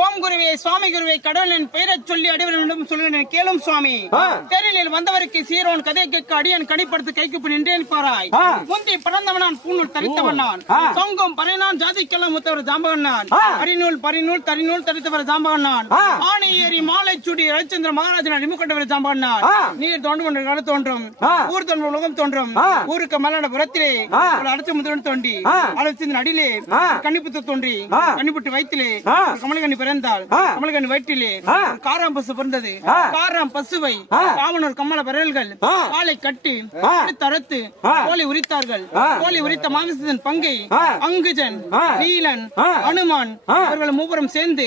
ஓம் குருவே சுவாமி குருவே கடவுளின் பெயரை சொல்லி அடிவரிடம் சொல்லுகிறேன் கேளும் சுவாமி. தேரிலில் வந்தவருக்கு சீரோன் கதை கேட்க அடியன் கணிப்படுத்த கைக்குப்பு நின்றேன் பாராய். முந்தி பிறந்தவனான் பூநூல் தரித்தவன் நான். சொங்கும் பறையினான் ஜாதிக்கெல்லாம் முத்தவர் ஜாம்பவன் நான். அரிநூல் பரிநூல் தரிநூல் தரித்தவர் ஜாம்பவன் நான். ஆணை ஏறி மாலை சூடி ரவிச்சந்திர மகாராஜன் அடிமுகொண்டவர் ஜாம்பவன் நான். நீர் தோன்றும் ஒன்று கடல் தோன்றும் ஊர் தோன்றும் உலகம் தோன்றும் ஊருக்கு மல்லான புறத்திலே அடுத்த முதலுடன் தோண்டி அழைச்சின் அடியிலே கண்ணிப்புத்து தோன்றி கண்ணிப்புட்டு வயிற்றிலே கமலகண்ணி பிறந்தால் கமலகண்ணி வயிற்றிலே காராம் பசு பிறந்தது. காராம் பசுவை ராவணர் கமல பரல்கள் காலை கட்டி தரத்து கோழி உரித்தார்கள். கோழி உரித்த மாமிசத்தின் பங்கை அங்குஜன் நீலன் அனுமான் அவர்கள் மூவரும் சேர்ந்து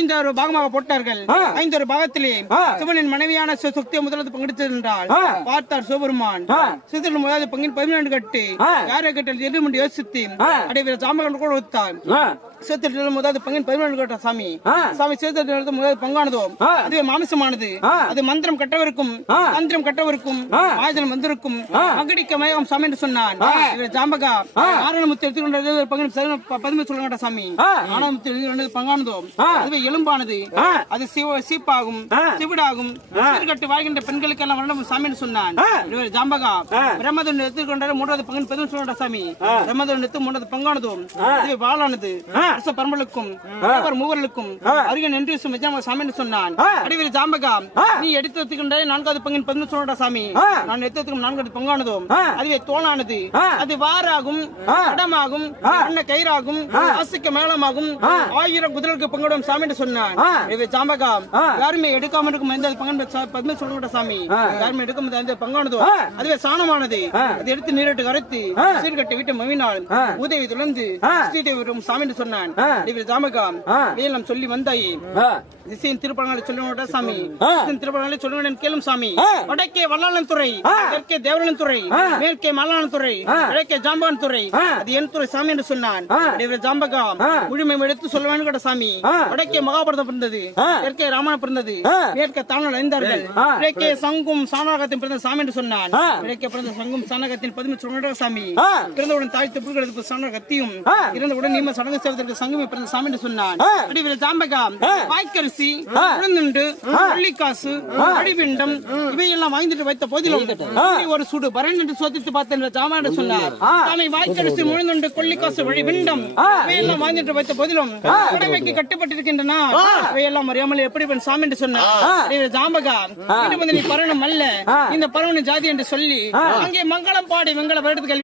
5 பாகமாக போட்டார்கள். 5 பாகத்திலே சிவனின் மனைவியான சுக்தியை முதலாவது பங்கெடுத்திருந்தால் பார்த்தார் சிவபெருமான். சிவத்தின் முதலாவது பங்கின் 14 கட்டு யாரை கட்டல் என்று முடி யோசித்து அடைவீர சாம்பகன் கூட ஒத்தார். சேத்திர முதலாவது பங்கின் 14 கட்ட சாமி சாமி சேத்திர முதலாவது பங்கானதோ அதுவே மாமிசமானது. அது மந்திரம் கட்டவருக்கும் மந்திரம் கட்டவருக்கும் ஆயுதம் வந்திருக்கும் மகடிக்க மயம் சாமி என்று சொன்னான். இவர் ஜாம்பகா நாராயணமுத்து எடுத்துக்கொண்டது பங்கின் 13 சொல்லுங்க சாமி. நாராயணமுத்து எடுத்துக்கொண்டது பங்கானதோ அதுவே எலும்பானது. அது சீப்பாகும் சிவிடாகும் கட்டு வாழ்கின்ற பெண்களுக்கு எல்லாம் வரணும் சாமி என்று சொன்னான். இவர் ஜாம்பகா பிரம்மதன் எடுத்துக்கொண்ட 3வது பங்கின் 13 சொல்லுங்க சாமி. பிரம்மதன் எடுத்து 3வது பங்கானதோ அதுவே வாழானது. பரம்பலுக்கும் மூவர்களுக்கும் அருகே நின்று சாமி என்று சொன்னான். அடிவீர ஜாம்பகா நீ எடுத்து வைத்துக்கின்ற 4வது பங்கின் 11 சொல்லுடா சாமி. நான் எடுத்து வைத்துக்கும் 4வது பங்கானதும் அதுவே தோளானது. அது வாராகும் கடமாகும் அண்ண கயிறாகும் ஆசிக்க மேளமாகும் 1000 குதிரைக்கு பங்கிடும் சாமி என்று சொன்னான். இவை ஜாம்பகா யாருமே எடுக்காம இருக்கும் 5வது பங்கன் 11 சொல்லுடா சாமி. யாருமே எடுக்கும் 5வது பங்கானதும் அதுவே சாணமானது. அது எடுத்து நீரிட்டு கரைத்து சீர்கட்டி விட்டு மவினால் உதவி துளந்து ஸ்ரீதேவி சாமி என்று சொன்னான். வேலம் சொல்லி வந்தாயே திசையின் திருப்பணங்களை சொல்லுவா சாமி. திருப்பணங்களை சொல்லுவேன் கேளும் சாமி. வடக்கே வல்லாளன் துறை, தெற்கே தேவரன் துறை, மேற்கே மல்லாளன் துறை, கிழக்கே ஜாம்பவன் துறை. அது என் துறை சாமி என்று சொன்னான். ஜாம்பகா முழுமை எடுத்து சொல்ல வேண்டும் சாமி. வடக்கே மகாபாரதம் பிறந்தது, தெற்கே ராமாயணம் பிறந்தது, மேற்கே தாங்கள் அழிந்தார்கள், கிழக்கே சங்கும் சாணகத்தின் பிறந்த சாமி என்று சொன்னான். கிழக்கே பிறந்த சங்கும் சாணகத்தின் 13 சொல்லுடா சாமி. பிறந்தவுடன் தாய்த்து புல்களுக்கு சாணகத்தையும் இறந்தவுடன் நீம சடங்கு செய்வதற்கு சங்கமே பிறந்த சாமி என்று சொன்னான். அடிவில் ஜாம்பகா வாய்க்கரிசி உளுந்துண்டு வெள்ளிக்காசு அடிவிண்டம் இவையெல்லாம் வாங்கிட்டு வைத்த போதிலும் ஒரு சுடு பரன் என்று சோதித்து பார்த்த ஜாமா என்று சொன்னார். சாமி வாய்க்கரிசி முழுந்துண்டு கொள்ளிக்காசு வழிவிண்டம் இவையெல்லாம் வாங்கிட்டு வைத்த போதிலும் உடமைக்கு கட்டுப்பட்டிருக்கின்றன. இவையெல்லாம் அறியாமல் எப்படி சாமி என்று சொன்னார். ஜாம்பகா நீ பரணம் அல்ல இந்த பரவன ஜாதி என்று சொல்லி அங்கே மங்களம் பாடி மங்கள வருடத்துக்கு